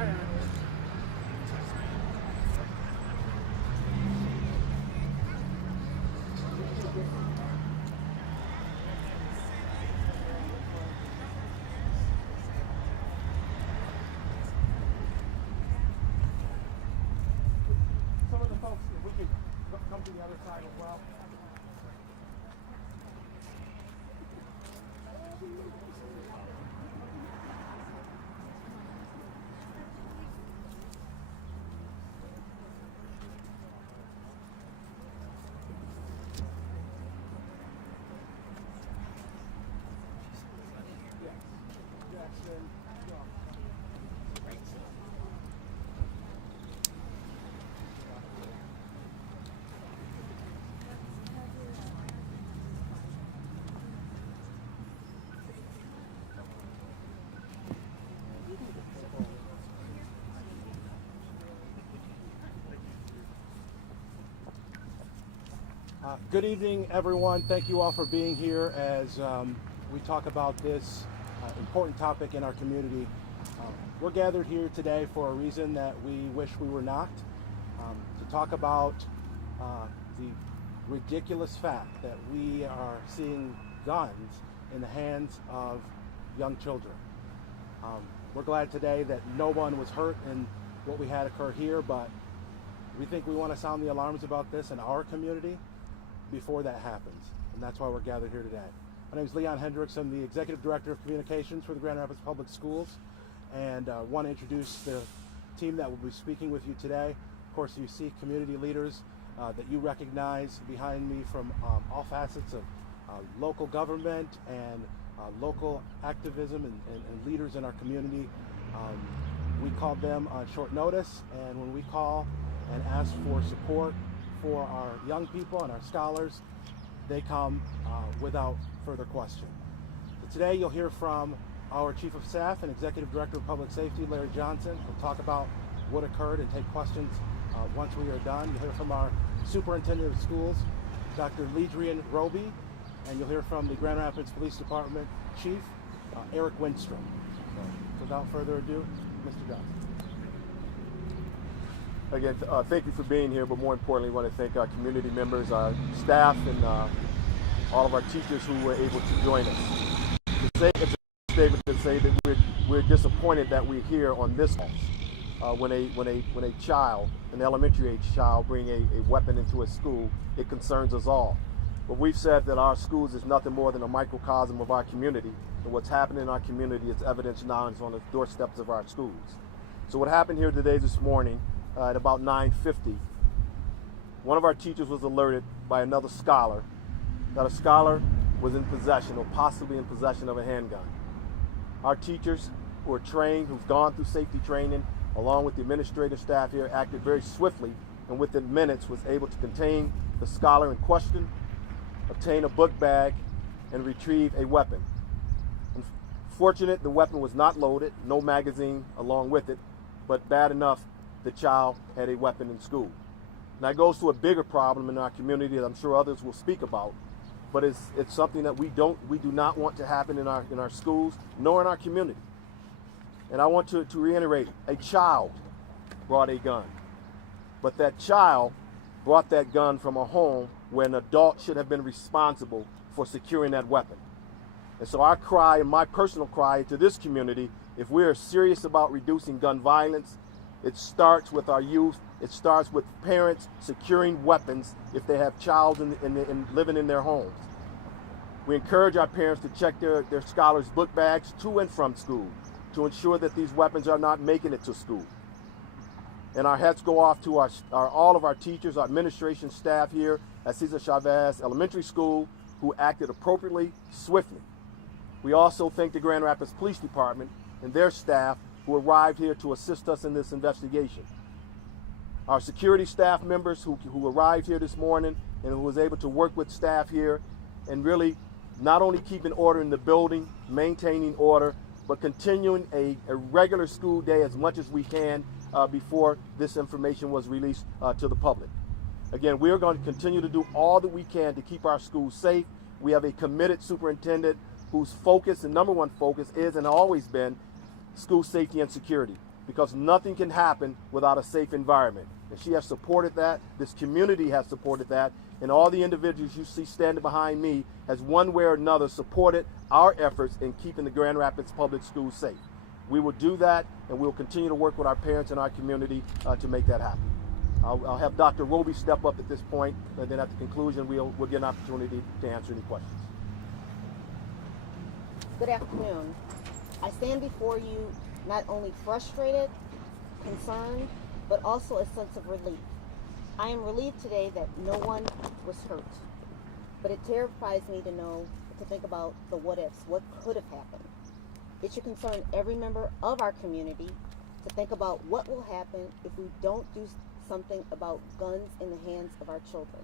Some of the folks, if we could come to the other side as well. Good evening, everyone. Thank you all for being here as we talk about this important topic in our community. We're gathered here today for a reason that we wish we were not, to talk about the ridiculous fact that we are seeing guns in the hands of young children. We're glad today that no one was hurt in what we had occur here, but we think we want to sound the alarms about this in our community before that happens, and that's why we're gathered here today. My name is Leon Hendricks. I'm the Executive Director of Communications for the Grand Rapids Public Schools, and want to introduce the team that will be speaking with you today. Of course, you see community leaders that you recognize behind me from all facets of local government and local activism and leaders in our community. We called them on short notice, and when we call and ask for support for our young people and our scholars, they come without further question. So today you'll hear from our Chief of Staff and Executive Director of Public Safety, Larry Johnson. We'll talk about what occurred and take questions once we are done. You'll hear from our Superintendent of Schools, Dr. Ledrian Roby, and you'll hear from the Grand Rapids Police Department Chief, Eric Windstrom. So without further ado, Mr. Johnson. Again, thank you for being here, but more importantly, I want to thank our community members, our staff, and all of our teachers who were able to join us. It's a statement to say that we're disappointed that we're here on this when a child, an elementary age child, bring a weapon into a school. It concerns us all. But we've said that our schools is nothing more than a microcosm of our community, and what's happening in our community is evidence now and is on the doorsteps of our schools. So what happened here today, this morning, at about 9:50, one of our teachers was alerted by another scholar that a scholar was in possession or possibly in possession of a handgun. Our teachers who are trained, who've gone through safety training, along with the administrative staff here, acted very swiftly and within minutes was able to contain the scholar in question, obtain a book bag, and retrieve a weapon. Unfortunate, the weapon was not loaded, no magazine along with it, but bad enough, the child had a weapon in school. Now it goes to a bigger problem in our community that I'm sure others will speak about, but it's something that we do not want to happen in our schools nor in our community. And I want to reiterate, a child brought a gun, but that child brought that gun from a home where an adult should have been responsible for securing that weapon. And so our cry, and my personal cry to this community, if we are serious about reducing gun violence, it starts with our youth. It starts with parents securing weapons if they have children living in their homes. We encourage our parents to check their scholars' book bags to and from school to ensure that these weapons are not making it to school. And our hats go off to all of our teachers, our administration staff here at César Chavez Elementary School who acted appropriately, swiftly. We also thank the Grand Rapids Police Department and their staff who arrived here to assist us in this investigation. Our security staff members who arrived here this morning and who was able to work with staff here and really not only keeping order in the building, maintaining order, but continuing a regular school day as much as we can before this information was released to the public. Again, we are going to continue to do all that we can to keep our schools safe. We have a committed superintendent whose focus and number one focus is and always been school safety and security, because nothing can happen without a safe environment. And she has supported that. This community has supported that. And all the individuals you see standing behind me has one way or another supported our efforts in keeping the Grand Rapids Public Schools safe. We will do that, and we'll continue to work with our parents and our community to make that happen. I'll have Dr. Roby step up at this point, and then at the conclusion, we'll get an opportunity to answer any questions. Good afternoon. I stand before you not only frustrated, concerned, but also a sense of relief. I am relieved today that no one was hurt, but it terrifies me to think about the what ifs, what could have happened. It should concern every member of our community to think about what will happen if we don't do something about guns in the hands of our children.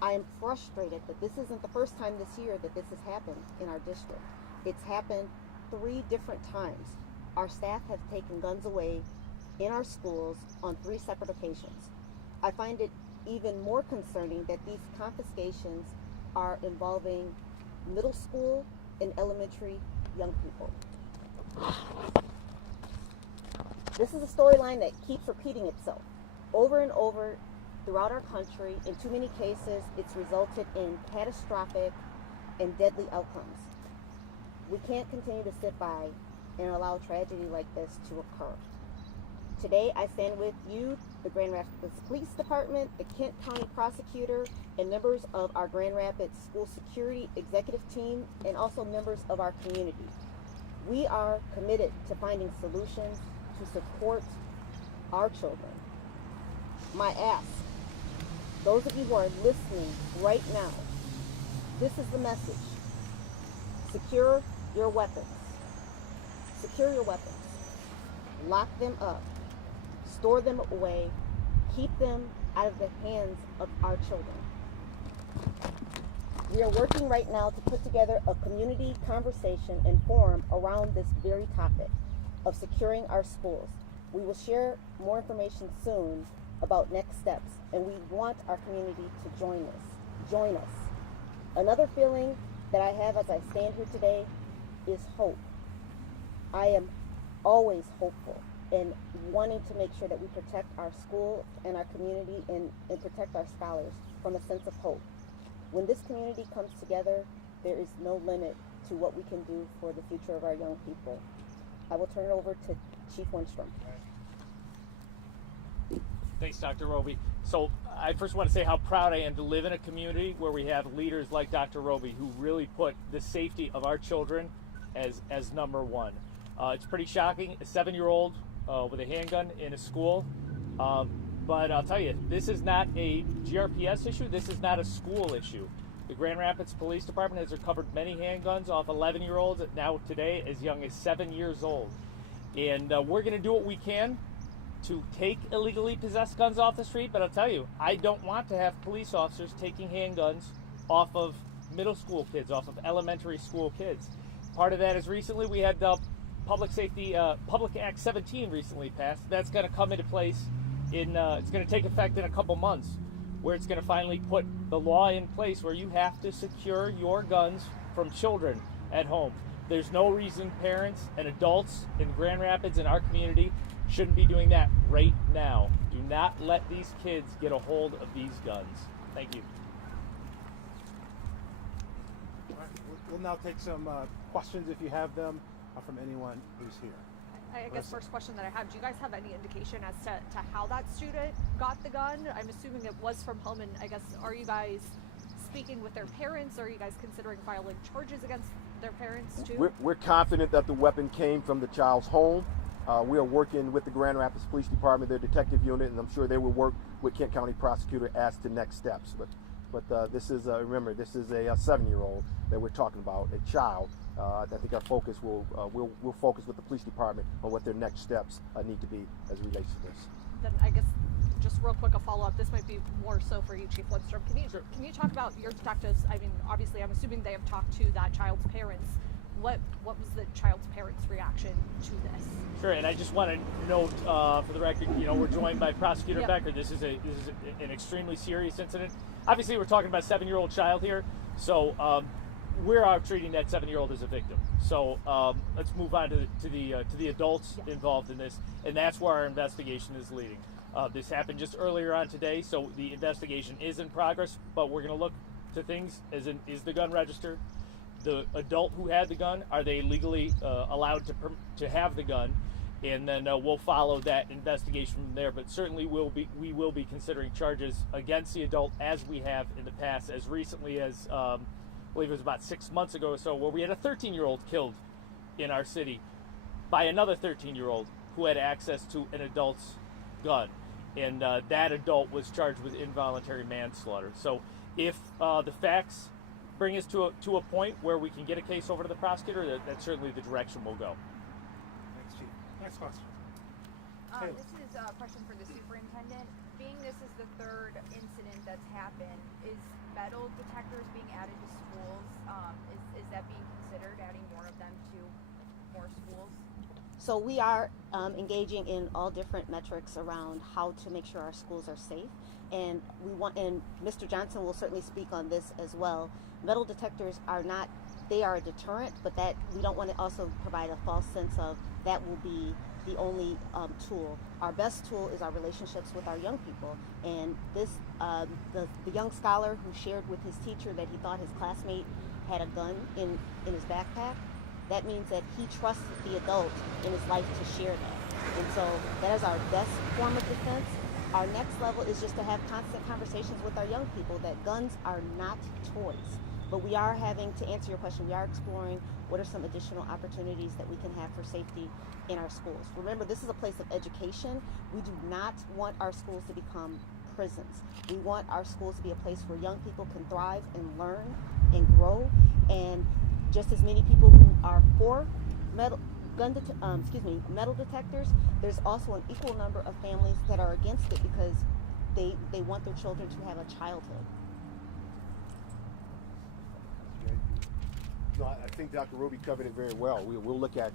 I am frustrated that this isn't the first time this year that this has happened in our district. It's happened 3 different times. Our staff have taken guns away in our schools on 3 separate occasions. I find it even more concerning that these confiscations are involving middle school and elementary young people. This is a storyline that keeps repeating itself over and over throughout our country. In too many cases, it's resulted in catastrophic and deadly outcomes. We can't continue to sit by and allow tragedy like this to occur. Today, I stand with you, the Grand Rapids Police Department, the Kent County Prosecutor, and members of our Grand Rapids School Security Executive Team, and also members of our community. We are committed to finding solutions to support our children. My ask, those of you who are listening right now, this is the message. Secure your weapons. Secure your weapons. Lock them up. Store them away. Keep them out of the hands of our children. We are working right now to put together a community conversation and forum around this very topic of securing our schools. We will share more information soon about next steps, and we want our community to join us. Another feeling that I have as I stand here today is hope. I am always hopeful and wanting to make sure that we protect our school and our community and protect our scholars from a sense of hope. When this community comes together, there is no limit to what we can do for the future of our young people. I will turn it over to Chief Winstrom. Thanks, Dr. Roby. So I first want to say how proud I am to live in a community where we have leaders like Dr. Roby who really put the safety of our children as number one. It's pretty shocking, a 7-year-old with a handgun in a school. But I'll tell you, this is not a GRPS issue. This is not a school issue. The Grand Rapids Police Department has recovered many handguns off 11-year-olds, now today as young as 7 years old. And we're going to do what we can to take illegally possessed guns off the street. But I'll tell you, I don't want to have police officers taking handguns off of middle school kids, off of elementary school kids. Part of that is recently we had the Public Act 17 recently passed. That's going to come into place it's going to take effect in a couple months, where it's going to finally put the law in place where you have to secure your guns from children at home. There's no reason parents and adults in Grand Rapids and our community shouldn't be doing that right now. Do not let these kids get a hold of these guns. Thank you. All right, we'll now take some questions if you have them from anyone who's here. I guess first question that I have, do you guys have any indication as to how that student got the gun? I'm assuming it was from home, and I guess, are you guys speaking with their parents? Are you guys considering filing charges against their parents too? We're confident that the weapon came from the child's home. We are working with the Grand Rapids Police Department, their detective unit, and I'm sure they will work with Kent County Prosecutor as to next steps. But this is, remember, this is a 7-year-old that we're talking about, a child. I think our focus we'll focus with the police department on what their next steps need to be as it relates to this. Then I guess just real quick a follow-up. This might be more so for you, Chief Lindstrom. Can you talk about your detectives? I mean, obviously, I'm assuming they have talked to that child's parents. What was the child's parents' reaction to this? Sure, and I just want to note for the record, we're joined by Prosecutor Becker. This is an extremely serious incident. Obviously, we're talking about a 7-year-old child here, so we're out treating that 7-year-old as a victim. So let's move on to the adults involved in this, and that's where our investigation is leading. This happened just earlier on today, so the investigation is in progress. But we're going to look to things as in, is the gun registered? The adult who had the gun, are they legally allowed to have the gun? And then we'll follow that investigation from there. But certainly we will be considering charges against the adult, as we have in the past, as recently as I believe it was about 6 months ago or so, where we had a 13-year-old killed in our city by another 13-year-old who had access to an adult's gun, and that adult was charged with involuntary manslaughter. So if the facts bring us to a point where we can get a case over to the prosecutor, that's certainly the direction we'll go. Thanks, Chief. Next question. Taylor. This is a question for the superintendent. Being this is the third incident that's happened, is metal detectors being added to schools? Is that being considered, adding more of them to more schools? So we are engaging in all different metrics around how to make sure our schools are safe, and and Mr. Johnson will certainly speak on this as well. Metal detectors are not, they are a deterrent, but that we don't want to also provide a false sense of that will be the only tool. Our best tool is our relationships with our young people, and this the young scholar who shared with his teacher that he thought his classmate had a gun in his backpack, that means that he trusts the adult in his life to share that. And so that is our best form of defense. Our next level is just to have constant conversations with our young people that guns are not toys. But we are having, to answer your question, we are exploring what are some additional opportunities that we can have for safety in our schools. Remember, this is a place of education. We do not want our schools to become prisons. We want our schools to be a place where young people can thrive and learn and grow. And just as many people who are for metal detectors, there's also an equal number of families that are against it because they want their children to have a childhood. No, I think Dr. Roby covered it very well. We'll look at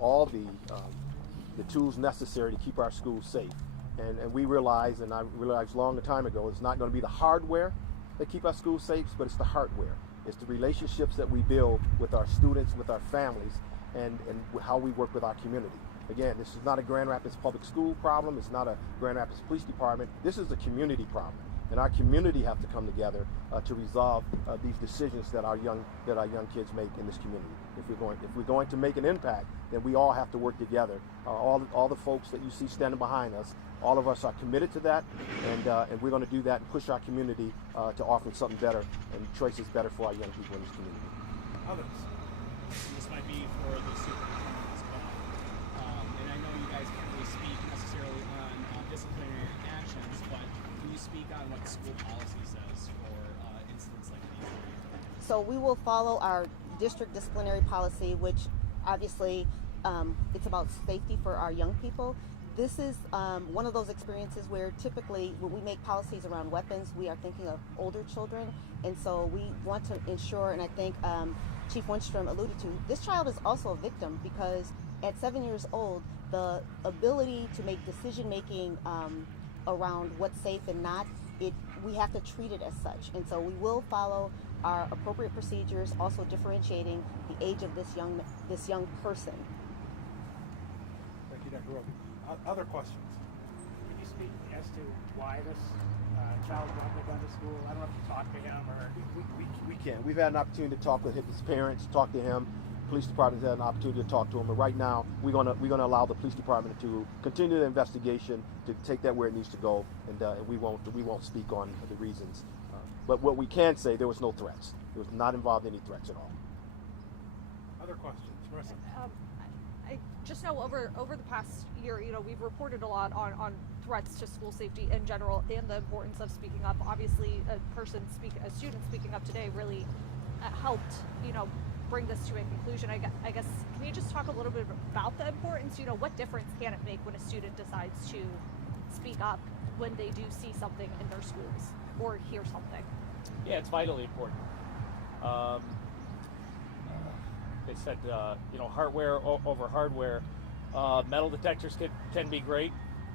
all the tools necessary to keep our schools safe, and we realize, and I realized long time ago, it's not going to be the hardware that keep our schools safe, but it's the hardware. It's the relationships that we build with our students, with our families, and how we work with our community. Again, this is not a Grand Rapids public school problem. It's not a Grand Rapids Police Department. This is a community problem. And our community have to come together to resolve these decisions that our young kids make in this community. If we're going to make an impact, then we all have to work together. All the folks that you see standing behind us, all of us are committed to that, and we're going to do that and push our community to offer something better and choices better for our young people in this community. Others. This might be for the superintendent as well. And I know you guys can't really speak necessarily on disciplinary actions, but can you speak on what the school policy says for incidents like these? So we will follow our district disciplinary policy, which obviously it's about safety for our young people. This is one of those experiences where typically when we make policies around weapons, we are thinking of older children. And so we want to ensure, and I think Chief Winstrom alluded to, this child is also a victim because at 7 years old, the ability to make decision-making around what's safe and not, we have to treat it as such. And so we will follow our appropriate procedures, also differentiating the age of this young person. Thank you, Dr. Roby. Other questions? Can you speak as to why this child brought the gun to school? I don't know if you talked to him or... We can. We've had an opportunity to talk with his parents, talk to him. Police department's had an opportunity to talk to him, and right now we're gonna allow the police department to continue the investigation, to take that where it needs to go, and we won't speak on the reasons. But what we can say, there was no threats. It was not involved in any threats at all. Other questions? Marissa? I just know over the past year, we've reported a lot on threats to school safety in general and the importance of speaking up. Obviously, a student speaking up today really helped, bring this to a conclusion. I guess, can you just talk a little bit about the importance? What difference can it make when a student decides to speak up when they do see something in their schools or hear something? Yeah, it's vitally important. They said, hardware over hardware. Metal detectors can be great,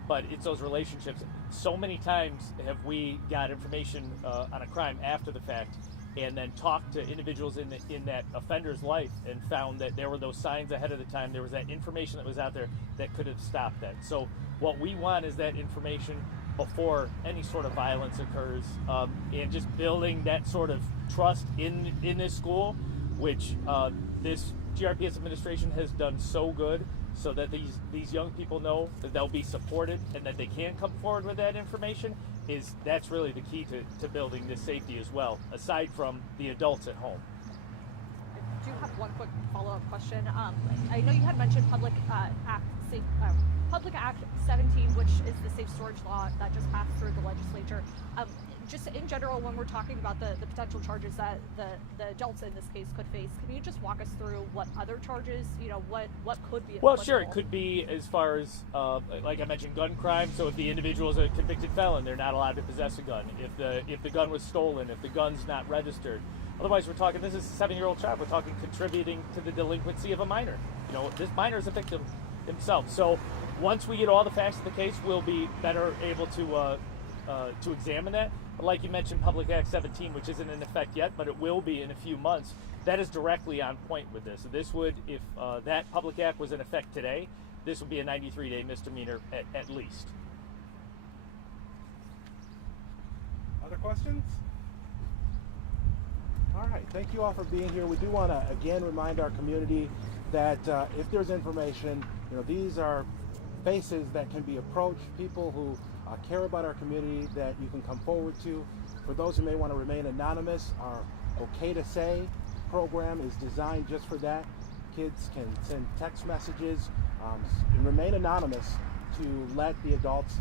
but it's those relationships. So many times have we got information on a crime after the fact, and then talked to individuals in that offender's life and found that there were those signs ahead of the time. There was that information that was out there that could have stopped that. So what we want is that information before any sort of violence occurs, and just building that sort of trust in this school, which this GRPS administration has done so good, so that these young people know that they'll be supported and that they can come forward with that information. That's really the key to building this safety as well, aside from the adults at home. I do have one quick follow-up question. I know you had mentioned Public Act 17, which is the safe storage law that just passed through the legislature. Just in general, when we're talking about the potential charges that the adults in this case could face, can you just walk us through what other charges, what could be applicable? Well, sure. It could be as far as, like I mentioned, gun crime. So if the individual is a convicted felon, they're not allowed to possess a gun. If the gun was stolen, if the gun's not registered. Otherwise, we're talking, this is a 7-year-old child. We're talking contributing to the delinquency of a minor. This minor is a victim himself. So once we get all the facts of the case, we'll be better able to examine that. But like you mentioned, Public Act 17, which isn't in effect yet, but it will be in a few months, that is directly on point with this. So this would, if that Public Act was in effect today, this would be a 93-day misdemeanor at least. Other questions? All right, thank you all for being here. We do want to again remind our community that if there's information, these are faces that can be approached, people who care about our community that you can come forward to. For those who may want to remain anonymous, our OK to Say program is designed just for that. Kids can send text messages and remain anonymous to let the adults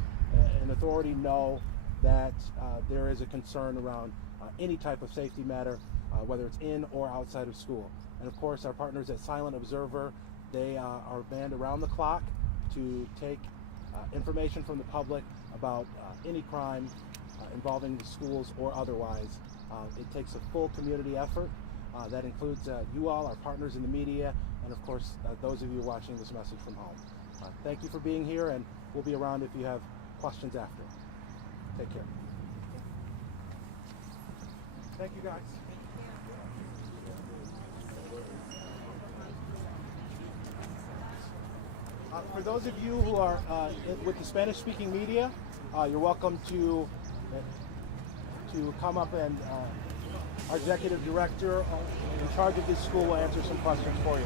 and authority know that there is a concern around any type of safety matter, whether it's in or outside of school. And of course, our partners at Silent Observer, they are manned around the clock to take information from the public about any crime involving the schools or otherwise. It takes a full community effort. That includes you all, our partners in the media, and of course, those of you watching this message from home. Thank you for being here, and we'll be around if you have questions after. Take care. Thank you, guys. For those of you who are with the Spanish-speaking media, you're welcome to come up, and our executive director in charge of this school will answer some questions for you.